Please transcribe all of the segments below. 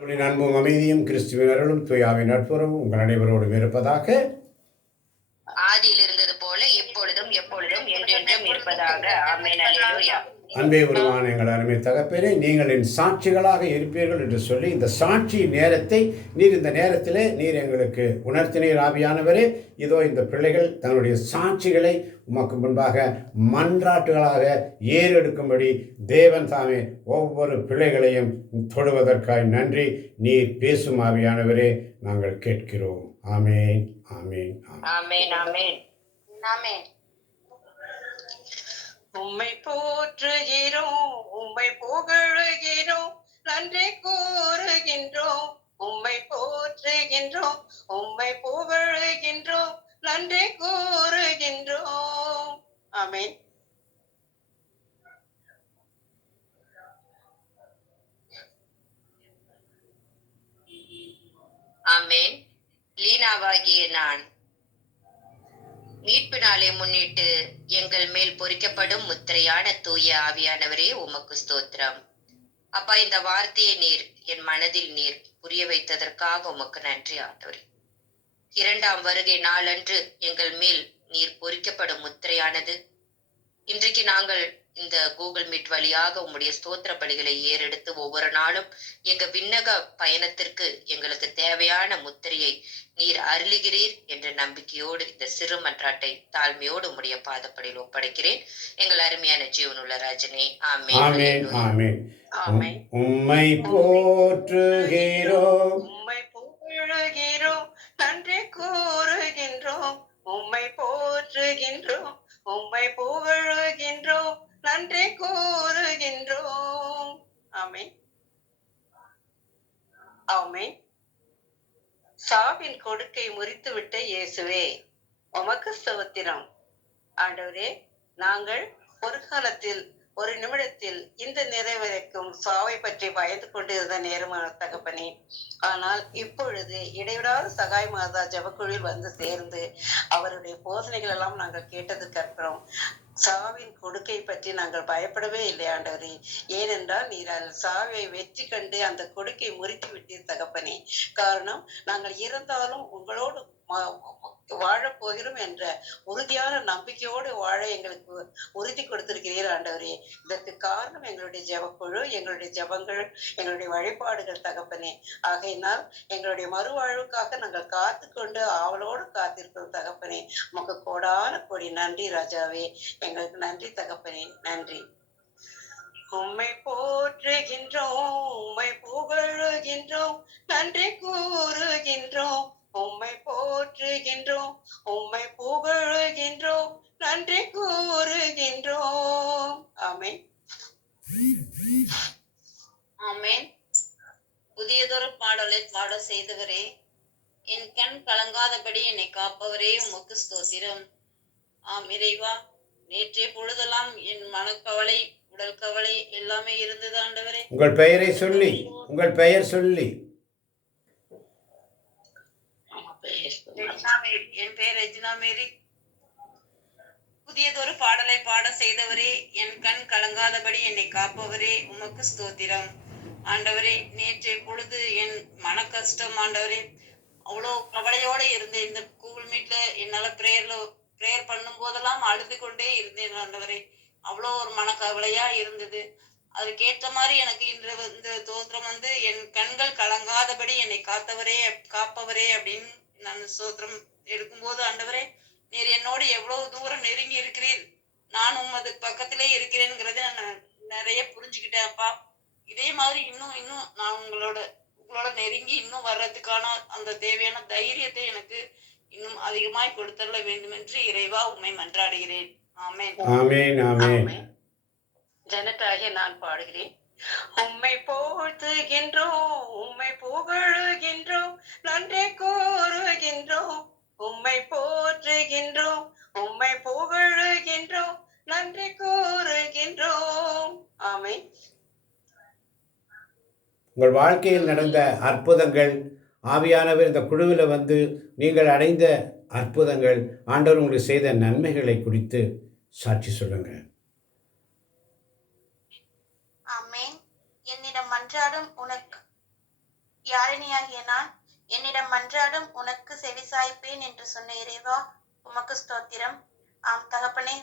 அன்பும் அமைதியும் கிறிஸ்துவின் அருளும் தூயாவின் நட்புறவும் உங்கள் அனைவரோடும் இருப்பதாக. ஆதியில் இருந்தது போல இப்பொழுதும் எப்பொழுதும் என்றென்றும் இருப்பதாக. ஆமென். அல்லேலூயா. அன்பே உருவான எங்கள் அருமை தகப்பனே, நீங்கள் என் சாட்சிகளாக இருப்பீர்கள் என்று சொல்லி இந்த சாட்சி நேரத்தை இந்த நேரத்திலே நீர் எங்களுக்கு உணர்த்தினீர் ஆவியானவரே. இதோ இந்த பிள்ளைகள் தங்களுடைய சாட்சிகளை உமக்கு முன்பாக மன்றாட்டுகளாக ஏறெடுக்கும்படி தேவன் தாமே ஒவ்வொரு பிள்ளைகளையும் தொடுவதற்காய் நன்றி. நீர் பேசும் ஆவியானவரே, நாங்கள் கேட்கிறோம். ஆமேன், ஆமேன், ஆமேன், ஆமேன், ஆமேன். உம்மை போற்றுகிறோம், உம்மை புகழுகிறோம், நன்றி கூறுகின்றோம். உம்மை போற்றுகின்றோம், உம்மை புகழுகின்றோம், நன்றி கூறுகின்றோம். ஆமென். ஆமென். லீனாவாகிய நான் மீட்பு நாளை முன்னிட்டு எங்கள் மேல் பொறிக்கப்படும் முத்திரையான தூய ஆவியானவரே, உமக்கு ஸ்தோத்திரம். அப்பா, இந்த வார்த்தையை நீர் என் மனதில் நீர் புரிய வைத்ததற்காக உமக்கு நன்றி ஆண்டவரே. 2ஆம் வருகை நாளன்று எங்கள் மேல் நீர் பொறிக்கப்படும் முத்திரையானது இன்றைக்கு நாங்கள் இந்த கூகுள் மீட் வழியாக உம்முடைய ஸ்தோத்திர பலிகளை ஏறெடுத்து ஒவ்வொரு நாளும் எங்க விண்ணக பயணத்திற்கு எங்களுக்கு தேவையான முத்திரையை நீர் அருளுகிறீர் என்ற நம்பிக்கையோடு இந்த சிறு மன்றாட்டை தாழ்மையோடு உம்முடைய பாதப்படியில் ஒப்படைக்கிறேன். எங்கள் அருமையான ஜீவனுள்ள ராஜனே. ஆமென், ஆமென், ஆமென். உம்மை போற்றுகிறோம், உம்மை புகழுகிறோம், நன்றி கூறுகின்றோம். உம்மை போற்றுகின்றோம், உம்மை புகழுகின்றோம், நன்றி கூறுகின்றோம். ஆமென், ஆமென். சாவின் கொடுக்கை முறித்துவிட்ட இயேசுவே, உமக்கு ஸ்தோத்திரம். ஆண்டவரே, நாங்கள் ஒரு காலத்தில் ஒரு நிமிடத்தில் இந்த நிறைவரைக்கும் சாவை பற்றி பயந்து கொண்டிருந்த நேரமான தகப்பனே, ஆனால் இப்பொழுது இடைவிடாத சகாய் மாதா ஜபக்குழுவில் வந்து சேர்ந்து அவருடைய போதனைகள் எல்லாம் நாங்கள் கேட்டதுக்கு அப்புறம் சாவின் கொடுக்கை பற்றி நாங்கள் பயப்படவே இல்லை ஆண்டவரே. ஏனென்றால் நீர் சாவை வெற்றி கண்டு அந்த கொடுக்கை முறித்து விட்டீர் தகப்பனே. காரணம், நாங்கள் இறந்தாலும் உங்களோடு வாழப் போகிறோம் என்ற உறுதியான நம்பிக்கையோடு வாழ எங்களுக்கு உறுதி கொடுத்திருக்கிறீர் ஆண்டவரே. இதற்கு காரணம் எங்களுடைய ஜெபக்குழு, எங்களுடைய ஜெபங்கள், எங்களுடைய வழிபாடுகள் தகப்பனே. ஆகையினால் எங்களுடைய மறுவாழ்வுக்காக நாங்கள் காத்து கொண்டு ஆவலோடு காத்திருக்கிறோம் தகப்பனே. உமக்கு கோடான கோடி நன்றி ராஜாவே. எங்களுக்கு நன்றி தகப்பனே, நன்றி. உம்மை போற்றுகின்றோம், உம்மை புகழுகின்றோம், நன்றி கூறுகின்றோம். உம்மை போற்றுகின்றோம், உம்மை புகழுகின்றோம், நன்றி கூறுகின்றோம். ஆமென், ஆமென். புதியதொரு பாடலை பாட செய்தவரே, என் கண் கலங்காதபடி என்னை காப்பவரே, உமக்கு ஸ்தோத்திரம். ஆம் இறைவா, நேற்றைய பொழுதெல்லாம் என் மனக்கவலை, உடல் கவலை எல்லாமே இருந்தது ஆண்டவரே. உங்கள் பெயரை சொல்லி, உங்கள் பெயர் சொல்லி. என் பெயர் ரெஜினா மேரி. புதியதொரு பாடலை பாட செய்தவரே, என் கண் கலங்காதபடி என்னை காப்பவரே, உமக்கு ஸ்தோத்திரம். ஆண்டவரே, நேற்றைய பொழுது என் மன கஷ்டம் ஆண்டவரே, அவ்வளோ கவலையோட இருந்தேன். இந்த கூகுள் மீட்ல என்னால பிரேயர் பண்ணும் போதெல்லாம் அழுது கொண்டே இருந்தேன் ஆண்டவரே. அவ்வளோ ஒரு மனக்கவலையா இருந்தது. அதுக்கேற்ற மாதிரி எனக்கு இந்த தோத்திரம் வந்து, என் கண்கள் கலங்காதபடி என்னை காப்பவரே அப்படின்னு நான் ஸ்தோத்திரம் எடுக்கும்போது, ஆண்டவரே, நீர் என்னோடு எவ்வளவு தூரம் நெருங்கி இருக்கிறீர், நான் உமது பக்கத்திலே இருக்கிறேங்கிறத நான் நிறைய புரிஞ்சுக்கிட்டேன் அப்பா. இதே மாதிரி இன்னும் நான் உங்களோட நெருங்கி இன்னும் வர்றதுக்கான அந்த தேவையான தைரியத்தை எனக்கு இன்னும் அதிகமாய் கொடுத்தள்ள வேண்டும் என்று இறைவா உம்மை மன்றாடுகிறேன். ஆமென், ஆமென், ஆமென். ஜனத்தாகிய நான் பாடுகிறேன். உம்மை போற்றுகின்றோம், உம்மை புகழுகின்றோம், நன்றி கூறுகின்றோம். உம்மை போற்றுகின்றோம், உம்மை புகழுகின்றோம், நன்றி கூறுகின்றோம். ஆமென். உங்கள் வாழ்க்கையில் நடந்த அற்புதங்கள், ஆவியானவர் இந்த குழுவில் வந்து நீங்கள் அடைந்த அற்புதங்கள், ஆண்டவர் உங்களுக்கு செய்த நன்மைகளை குறித்து சாட்சி சொல்லுங்க. ஆமென். என்னிடம் மன்றாடும் உனக்கு யாழினியாகிய நான் என்னிடம் மன்றாடும் உனக்கு செவிசாய்ப்பேன் என்று சொன்ன இறைவா, உமக்கு ஸ்தோத்திரம். ஆம் தகப்பனே,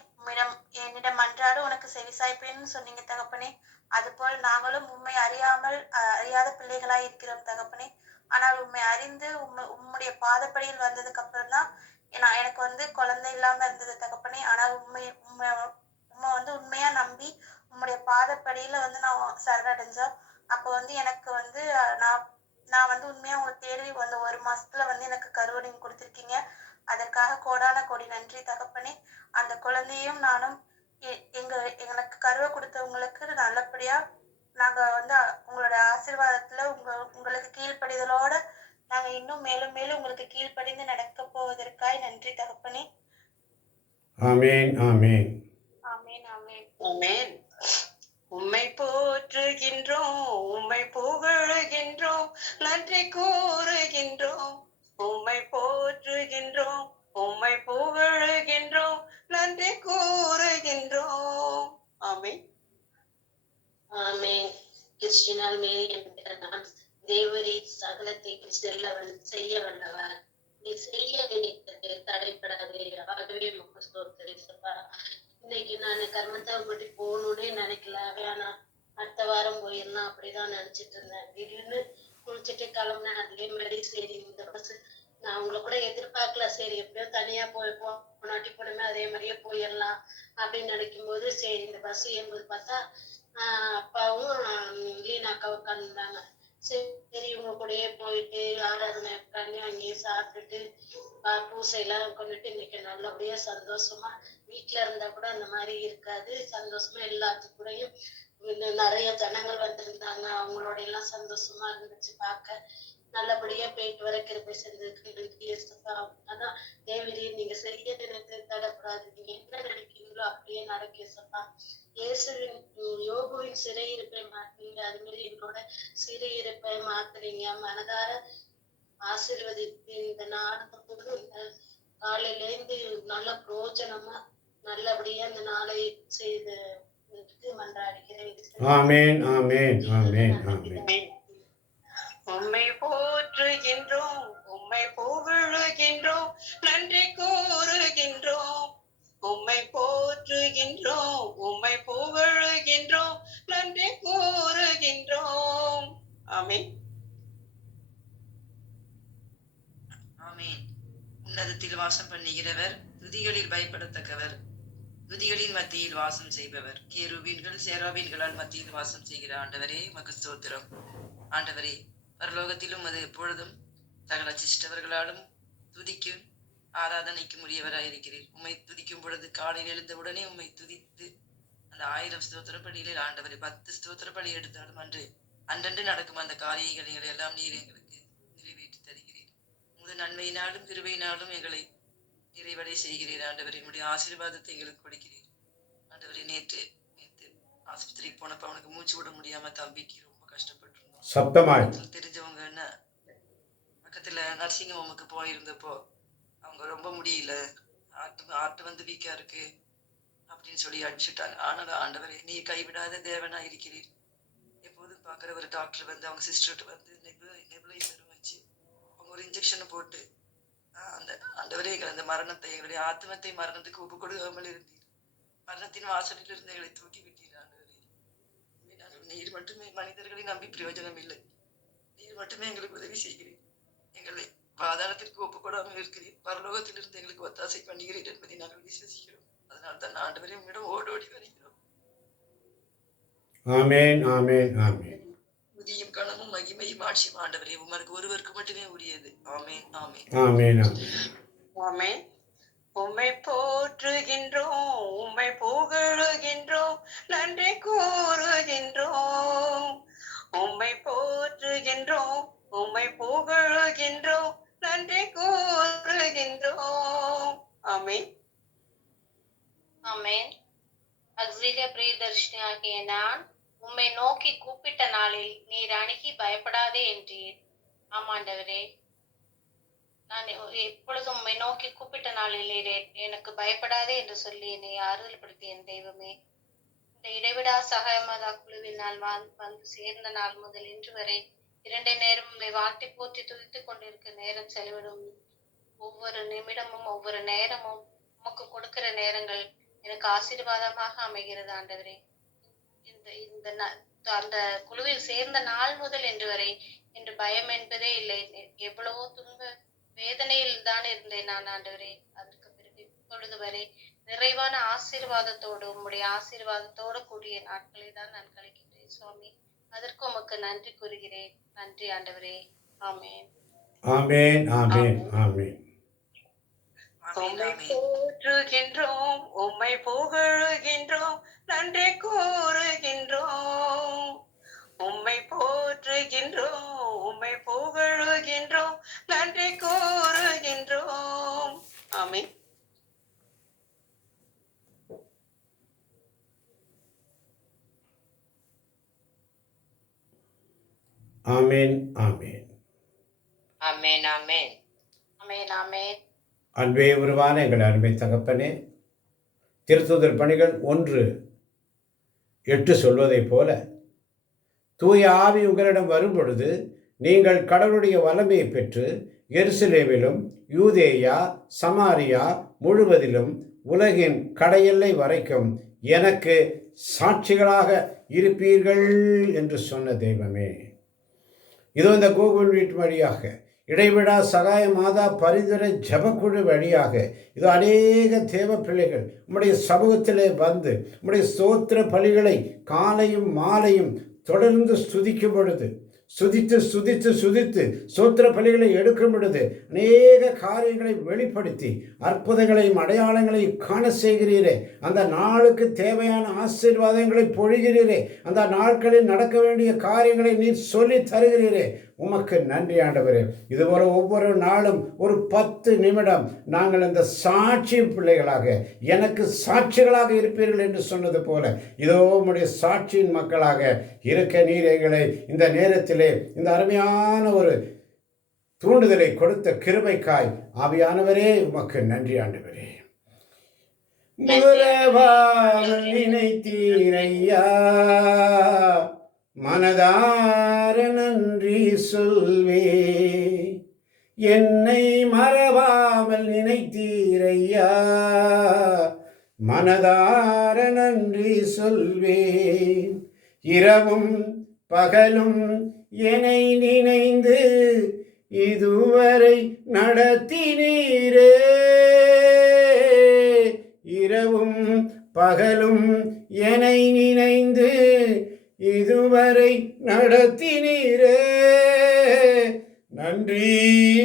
என்னிடம் மன்றாடு உனக்கு செவிசாய்ப்பேன்னு சொன்னீங்க தகப்பனே. அதுபோல் நாங்களும் உம்மை அறியாத பிள்ளைகளாய் இருக்கிறோம் தகப்பனே. ஆனால் உம்மை அறிந்து உம்முடைய பாதப்படியில் வந்ததுக்கு அப்புறம் தான் எனக்கு குழந்தை இல்லாம இருந்தது தகப்பனே. ஆனால் உண்மை உண்மையா நம்பி உம்முடைய பாதப்படியில நான் சரணடைஞ்சோம். அப்போ எனக்கு நான் நான் உண்மையா உங்களை தேடி 1 மாசத்துல எனக்கு கருவடையும் கொடுத்திருக்கீங்க. அதற்காக கோடான கோடி நன்றி தகப்பனே. அந்த குழந்தையும் நானும் எனக்கு கருவை கொடுத்தவங்களுக்கு நல்லபடியா நாங்க உங்களோட ஆசீர்வாதத்துல உங்களுக்கு கீழ்ப்படிதலோட நாங்க இன்னும் மேலும் மேலும் உங்களுக்கு கீழ்ப்படிந்து நடக்க போவதற்காய் நன்றி தகப்பனே. ஆமேன் ஆமேன் ஆமேன் ஆமேன் ஆமென். உம்மை போற்றுகின்றோம், உம்மை புகழுகின்றோம், நன்றி கூறுகின்றோம். உம்மை போற்றுகின்றோம், உம்மை புகழுகின்றோம், நன்றி கூறுகின்றோம். ஆமென். ஆமென். கிறிஸ்டினால் மேரி என்கிற நான் தேவரீ சகலத்தை செய்ய வல்லவர். நீ செய்ய நினைத்தது தடைப்படாதே. ஆகவே உமக்கு ஸ்தோத்திரம். இன்னைக்கு நான் கர்மத்தாவுப்பட்டி போகணும்னே நினைக்கல. வேணாம், அடுத்த வாரம் போயிடலாம் அப்படிதான் நினைச்சிட்டு இருந்தேன். திடீர்னு குளிச்சுட்டு கிளம்புனேன். அதே மாதிரி சரி இந்த பஸ் நான் உங்களை கூட எதிர்பார்க்கல. சரி எப்படியோ தனியா போனாட்டி போனமே அதே மாதிரியே போயிடலாம் அப்படின்னு நினைக்கும் போது சரி இந்த பஸ் ஏறும்போது பார்த்தா அப்பாவும் லீனாக்காவும் உட்காந்துருந்தாங்க. சரி இவங்க கூடயே போயிட்டு ஆராதனை பண்ணி அங்கேயே சாப்பிட்டுட்டு பூசை எல்லாம் கொண்டுட்டு இன்னைக்கு நல்லபடியா சந்தோஷமா வீட்டுல இருந்தா கூட அந்த மாதிரி இருக்காது. சந்தோஷமா எல்லாத்து கூடயும் நிறைய ஜனங்கள் வந்திருந்தாங்க. அவங்களோட எல்லாம் சந்தோஷமா இருந்துச்சு பார்க்க. நல்லபடியா போயிட்டு வர கிருபை செஞ்சதுக்கு அதான் தேவரீ நீங்க செய்ய நினைத்து தடப்படாது. நீங்க என்ன நினைக்கிறீங்களோ அப்படியே நடக்கேசப்பா. இயேசுவின் யோகுவின் சிறையிருப்பை மாத்துறீங்க, அது மாதிரி எங்களோட சிறையிருப்பை மாத்துறீங்க. மனதார ஆசீர்வதித்து இந்த நாடு காலையிலேருந்து நல்ல பிரோஜனமா நல்லபடியா இந்த நாளை செய்து மன்றாடுகிறேன். ஆமேன் ஆமேன் ஆமேன் ஆமேன். உம்மை போற்றுகின்றோம், உம்மை புகழுகின்றோம், நன்றி கூறுகின்றோம். உம்மை போற்றுகின்றோம், உம்மை புகழுகின்றோம், நன்றி கூறுகின்றோம். ஆமென். ஆமென். உன்னதத்தில் வாசம் பண்ணுகிறவர், துதிகளில் பயப்படத்தக்கவர், துதிகளின் மத்தியில் வாசம் செய்பவர், கேருபீன்கள் சேராபீன்களால் மத்தியில் வாசம் செய்கிற ஆண்டவரே உமக்கு ஸ்தோத்திரம். ஆண்டவரே, பரலோகத்திலும் அது எப்பொழுதும் சகல சிஷ்டவர்களாலும் துதிக்கும் ஆராதனைக்கு உரியவராயிருக்கிறீர். உம்மை துதிக்கும் பொழுது காலையில் எழுந்தவுடனே உம்மை துதித்து அந்த 1000 ஸ்தோத்திரப்படிகளில் ஆண்டவரை 10 ஸ்தோத்திரப்படி எடுத்தாலும் அன்றன்று நடக்கும் அந்த காரியங்களை எல்லாம் நீர் எங்களுக்கு நிறைவேற்றி தருகிறீர். உமது நன்மையினாலும் கிருபையினாலும் எங்களை நிறைவடை செய்கிறீர். ஆண்டவரை என்னுடைய ஆசீர்வாதத்தை எங்களுக்கு கொடுக்கிறீர். ஆண்டவரை நேற்று ஆஸ்பத்திரிக்கு போனப்ப அவனுக்கு மூச்சு விட முடியாம தம்பிக்கு ரொம்ப கஷ்டப்பட்டிருந்தோம். சப்தமாய் தெரிஞ்சவங்க என்ன பக்கத்துல நர்சிங் ஹோமுக்கு போயிருந்தப்போ அவங்க ரொம்ப முடியல, ஆட்டு வீக்கா இருக்கு அப்படின்னு சொல்லி அடிச்சுட்டாங்க. ஆனாலும் ஆண்டவரே நீ கைவிடாத தேவனா இருக்கிறீர். எப்போதும் பாக்குற ஒரு டாக்டர் அவங்க சிஸ்டர்கிட்ட நெபுலைசர் வச்சு அவங்க ஒரு இன்ஜெக்ஷனை போட்டு அந்த ஆண்டவரே எங்களை அந்த மரணத்தை எங்களுடைய ஆத்மத்தை மரணத்துக்கு ஒப்பு கொடுக்காமல் இருந்தீர். மரணத்தின் வாசலில் இருந்து எங்களை தூக்கி விட்டீர். ஆண்டவரே நீர் மட்டுமே, மனிதர்களை நம்பி பிரயோஜனம் இல்லை. நீர் மட்டுமே எங்களுக்கு உதவி செய்கிறீர். எங்களை பாதாளத்திற்கு ஒப்புக்கொடாமல் இருக்கிறீர். பரலோகத்திலிருந்து எங்களுக்கு ஒத்தாசை பண்ணுகிறீர் என்பதை நாங்கள் விசுவசிக்கிறோம். அதனால் தான் ஆண்டவரே உம்மிடம் ஓடோடி வருகிறோம். ஆமேன் ஆமேன் ஆமேன். புதியும் கனமும் மகிமையும் ஆட்சியும் ஆண்டவரே உமக்கு ஒருவருக்கு மட்டுமே உரியது. ஆமேன் ஆமேன் ஆமேன் ஆமென். உம்மை போற்றுகின்றோம், உம்மை புகழுகின்றோம், நன்றி கூறுகின்றோம். உம்மை போற்றுகின்றோம், உம்மை புகழுகின்றோம், நன்றி கூறுகின்றோம். ஆமென். ஆமென். அக்ஸிலிய பிரியதர்ஷினியாகிய நான் உம்மை நோக்கி கூப்பிட்ட நாளில் நீர் அணுகி பயப்படாதே என்றீர். ஆமாண்டவரே, நான் எப்பொழுதும் உம்மை நோக்கி கூப்பிட்ட நாளில் எனக்கு பயப்படாதே என்று சொல்லி என்னை ஆறுதல்படுத்திய என் தெய்வமே, இந்த இடைவிடா சகாயமாதா குழுவில் நான் வந்து சேர்ந்த நாள் முதல் இன்று வரை இரண்டை நேரம் உம்மை வாழ்த்தி போற்றி துதித்துக் கொண்டிருக்க நேரம் செலவிடும் ஒவ்வொரு நிமிடமும் ஒவ்வொரு நேரமும் உமக்கு கொடுக்கிற நேரங்கள் எனக்கு ஆசீர்வாதமாக அமைகிறது ஆண்டவரே. இந்த இந்த அந்த குழுவில் சேர்ந்த நாள் முதல் இன்று வரை இன்று பயம் என்பதே இல்லை. எவ்வளவோ துன்ப வேதனையில் தான் இருந்தேன் நான் ஆண்டவரே. அதற்கு பிறகு இப்பொழுது வரை நிறைவான ஆசீர்வாதத்தோடு உம்முடைய ஆசீர்வாதத்தோடு கூடிய நாட்களை தான் நான் கழிக்கின்றேன் சுவாமி. அதற்கு உமக்கு நன்றி கூறுகிறேன். நன்றி ஆண்டவரே. ஆமென். ஆமென், ஆமென், ஆமென். உம்மை போற்றுகின்றோம், உம்மை புகழுகின்றோம், நன்றி கூறுகின்றோம். உம்மை போற்றுகின்றோம், உம்மை புகழுகின்றோம், நன்றி கூறுகின்றோம். ஆமென். ஆமென், ஆமென். ஆமென். ஆமென். ஆமென். ஆமென். அன்பே உருவான எங்கள் அருமை தகப்பனே, திருத்துதர் பணிகள் 1:8 சொல்வதைப் போல தூய ஆவி உங்களிடம் வரும்பொழுது நீங்கள் கடவுளுடைய வல்லமையை பெற்று எருசலேமிலும் யூதேயா சமாரியா முழுவதிலும் உலகின் கடையெல்லை வரைக்கும் எனக்கு சாட்சிகளாக இருப்பீர்கள் என்று சொன்ன தெய்வமே, இதோ இந்த கூகுள் மீட் வழியாக இடைவிடா சகாய மாதா பரிந்துரை ஜபக்குழு வழியாக இது அநேக தேவ பிள்ளைகள் உம்முடைய சமூகத்திலே வந்து உம்முடைய ஸ்தோத்திர பலிகளை காலையும் மாலையும் தொடர்ந்து ஸ்துதிக்கும் பொழுது சுதித்து சுதித்து சுதித்து ஸ்தோத்திர பலிகளை எடுக்கும் பொழுது அநேக காரியங்களை வெளிப்படுத்தி அற்புதங்களையும் அடையாளங்களையும் காண செய்கிறீரே. அந்த நாளுக்கு தேவையான ஆசீர்வாதங்களை பொழிகிறீரே. அந்த நாட்களில் நடக்க வேண்டிய காரியங்களை நீர் சொல்லி தருகிறீரே. உமக்கு நன்றி ஆண்டவரே. இதுபோல ஒவ்வொரு நாளும் ஒரு 10 நிமிடம் நாங்கள் இந்த சாட்சி பிள்ளைகளாக எனக்கு சாட்சிகளாக இருப்பீர்கள் என்று சொன்னது போல இதோ உம்முடைய சாட்சியின் மக்களாக இருக்க நீர் எங்களை இந்த நேரத்திலே இந்த அருமையான ஒரு தூண்டுதலை கொடுத்த கிருபைக்காய் ஆவியானவரே உமக்கு நன்றி ஆண்டவரே. நினைத்தீரையா மனதார நன்றி சொல்வே, என்னை மறவாமல் நினைத்தீரையா மனதார நன்றி சொல்வேன். இரவும் பகலும் என்னை நினைந்து இதுவரை நடத்தினீரே. இரவும் பகலும் என்னை நினைந்து இதுவரை நடத்தினீரே. நன்றி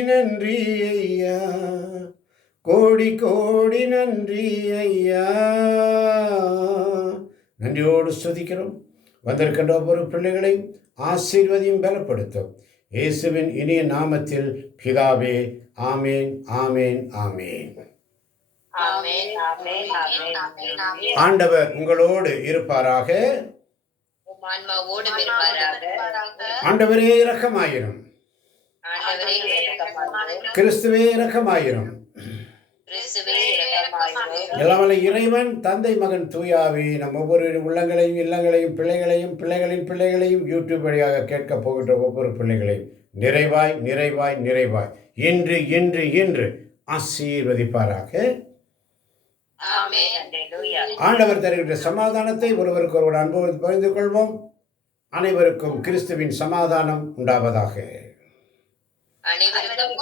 நன்றி ஐயா, கோடி கோடி நன்றி ஐயா. நன்றியோடு ஸ்துதிக்கிறோம். வந்திருக்கின்ற ஒவ்வொரு பிள்ளைகளையும் ஆசீர்வதியும் பலப்படுத்தும் இயேசுவின் இனிய நாமத்தில் பிதாவே. ஆமேன், ஆமேன், ஆமேன். ஆண்டவர் உங்களோடு இருப்பாராக. ஆண்டவரே இரக்கமாயிரும். கிறிஸ்துவே இரக்கமாயிரும். எல்லாமல்ல இறைவன் தந்தை மகன் தூயாவி நம் ஒவ்வொரு உள்ளங்களையும் இல்லங்களையும் பிள்ளைகளையும் பிள்ளைகளின் பிள்ளைகளையும் யூடியூப் வழியாக கேட்க போகின்ற ஒவ்வொரு பிள்ளைகளையும் நிறைவாய் நிறைவாய் நிறைவாய் இன்று இன்று இன்று ஆசீர்வதிப்பாராக. ஆண்டவர் தருகின்ற சமாதானத்தை ஒருவருக்கு ஒருவர் அன்போடு பகிர்ந்து கொள்வோம். அனைவருக்கும் கிறிஸ்துவின் சமாதானம் உண்டாவதாக. அனைவருக்கும்